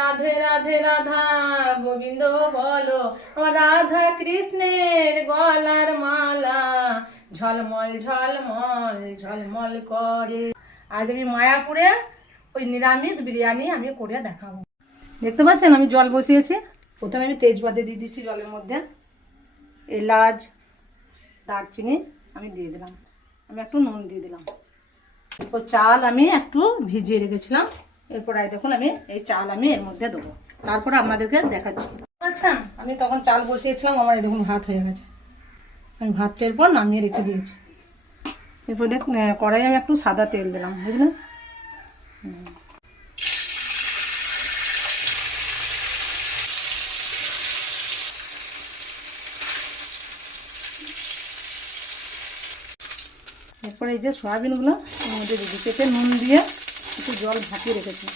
রাধে রাধে রাধা গোবিন্দ বলো, আমার রাধা কৃষ্ণের গলার মালা ঝলমল ঝলমল ঝলমল করে। আজ আমি মায়াপুরে ওই নিরামিষ বিরিয়ানি আমি করে দেখাবো। দেখতে পাচ্ছেন আমি জল বসিয়েছি। প্রথমে আমি তেজপাতা দিয়ে দিচ্ছি জলের মধ্যে, এলাচ দারচিনি আমি দিয়ে দিলাম, আমি একটু নুন দিয়ে দিলাম। এরপর চাল আমি একটু ভিজিয়ে রেখেছিলাম, এরপর দেখুন আমি এই চাল আমি এর মধ্যে দেবো, তারপরে আপনাদেরকে দেখাচ্ছি। আচ্ছা আমি তখন চাল বসিয়েছিলাম, আমার দেখুন ভাত হয়ে গেছে। আমি ভাতটা এরপর নামিয়ে রেখে দিয়েছি। এরপর দেখুন কড়াই আমি একটু সাদা তেল দিলাম, বুঝলেন। এরপরে এই যে সয়াবিনগুলো এর মধ্যে দিয়ে দিচ্ছি, এতে নুন দিয়ে একটু জল ভাপিয়ে রেখেছি।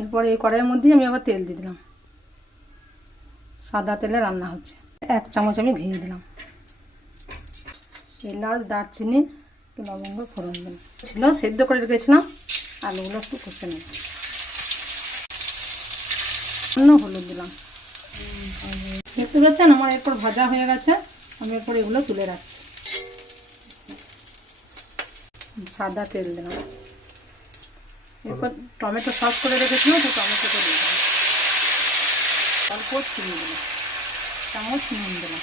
এরপরে এই কড়াইয়ের মধ্যেই আমি আবার তেল দিয়ে দিলাম, সাদা তেলে রান্না হচ্ছে। 1 চামচ আমি ঘি দিলাম, এলাচ দারচিনি একটু লবঙ্গ ফোড়ন দিলাম। ছিল সেদ্ধ করে রেখেছিলাম, আলুগুলো একটু কষে নেব। হলুদ দিলাম। দেখতে পাচ্ছেন আমার এরপর ভাজা হয়ে গেছে, আমি এরপর এগুলো তুলে রাখছি। সাদা তেল দিলাম, এরপর টমেটো সস করে রেখেছিলাম, তো টমেটোটা দিয়ে দিলাম, অল্প চিনি দিলাম, চামচ নুন দিলাম,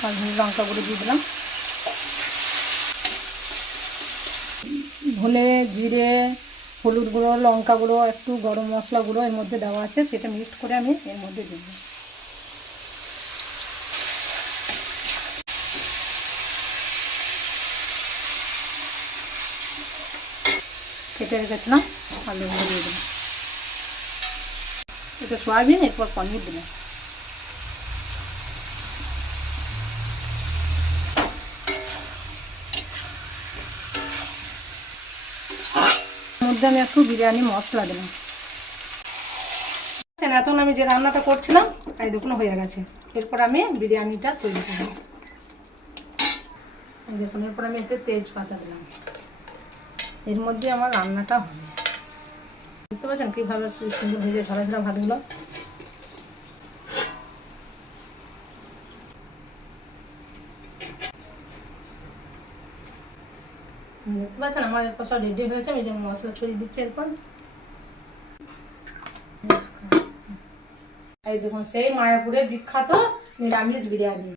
কাশ্মীরি লঙ্কা গুঁড়ো দিয়ে দিলাম, ধনে জিরে হলুদ গুঁড়ো লঙ্কা গুঁড়ো একটু গরম মশলা গুঁড়ো এর মধ্যে দেওয়া আছে, সেটা মিক্স করে আমি এর মধ্যে দিয়ে দিই। কেটে রেখেছিলাম আলুগুলো দিয়ে দিলাম, এটা সয়াবিন, এরপর পনির দিলাম। মধ্যে আমি একটু বিরিয়ানি মশলা দিলাম। এখন আমি যে রান্নাটা করছিলাম এই দেখুন হয়ে গেছে। এরপর আমি বিরিয়ানিটা তৈরি করব। দেখুন এরপর আমি এতে তেজপাতা দিলাম, এর মধ্যে আমার রান্নাটা হবে। দেখতে পাচ্ছেন কীভাবে সুন্দর ভেজে ঝরা ঝরা ভাতগুলো। দেখতে পাচ্ছেন আমার এরপর সব রেডি হয়েছে, আমি যে মশলা ছড়িয়ে দিচ্ছি এরপর। এই দেখুন সেই মায়াপুরের বিখ্যাত নিরামিষ বিরিয়ানি।